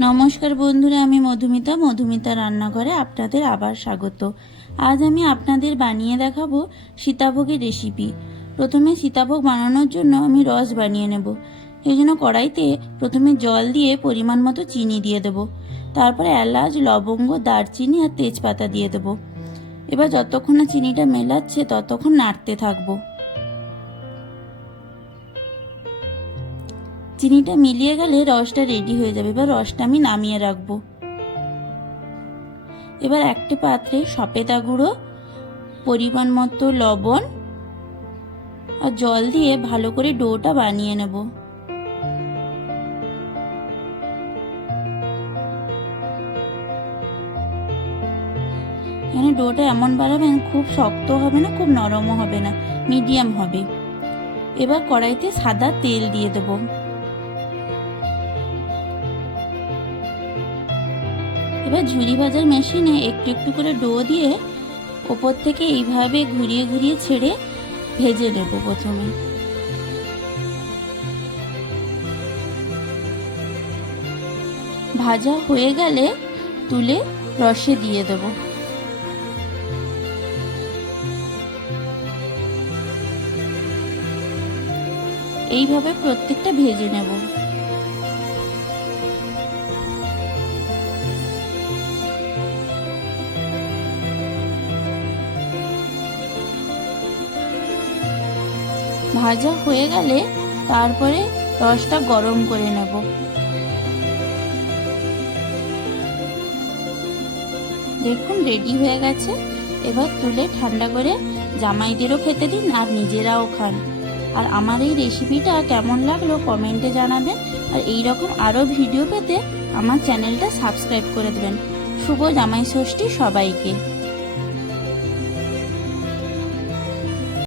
নমস্কার বন্ধুরা, আমি মধুমিতা। মধুমিতা রান্নাঘরে আপনাদের আবার স্বাগত। আজ আমি আপনাদের বানিয়ে দেখাবো সীতাভোগের রেসিপি প্রথমে সীতাভোগ বানানোর জন্য আমি রস বানিয়ে নেব। এই জন্য কড়াইতে প্রথমে জল দিয়ে পরিমাণ মতো চিনি দিয়ে দেবো। তারপরে এলাচ, লবঙ্গ, দারচিনি আর তেজপাতা দিয়ে দেবো। এবার যতক্ষণ না চিনিটা মেলাচ্ছে, ততক্ষণ নাড়তে থাকব। চিনিটা মিলিয়ে গেলে রসটা রেডি হয়ে যাবে। এবার রসটা আমি নামিয়ে রাখব। এবার একটি পাত্রে সপেতা গুঁড়ো, পরিমাণ মতো লবণ আর জল দিয়ে ভালো করে ডোটা বানিয়ে নেব। এখানে ডোটা এমন বানাবেন, খুব শক্ত হবে না, খুব নরমও হবে না, মিডিয়াম হবে। এবার কড়াইতে সাদা তেল দিয়ে দেবো। এবার ঝুরি ভাজার মেশিনে একটু একটু করে ডো দিয়ে ওপর থেকে এইভাবে ঘুরিয়ে ঘুরিয়ে ছেড়ে ভেজে নেব প্রথমে। ভাজা হয়ে গেলে তুলে রসে দিয়ে দেব। এইভাবে প্রত্যেকটা ভেজে নেব। ভাজা হয়ে গেলে তারপরে রসটা গরম করে নেব। দেখুন রেডি হয়ে গেছে। এবার তুলে ঠান্ডা করে জামাইদেরও খেতে দিন আর নিজেরাও খান। আর আমার এই রেসিপিটা কেমন লাগল কমেন্টে জানাবেন। আর এই রকম আরও ভিডিও পেতে আমার চ্যানেলটা সাবস্ক্রাইব করে দেবেন। শুভ জামাই ষষ্ঠী সবাইকে।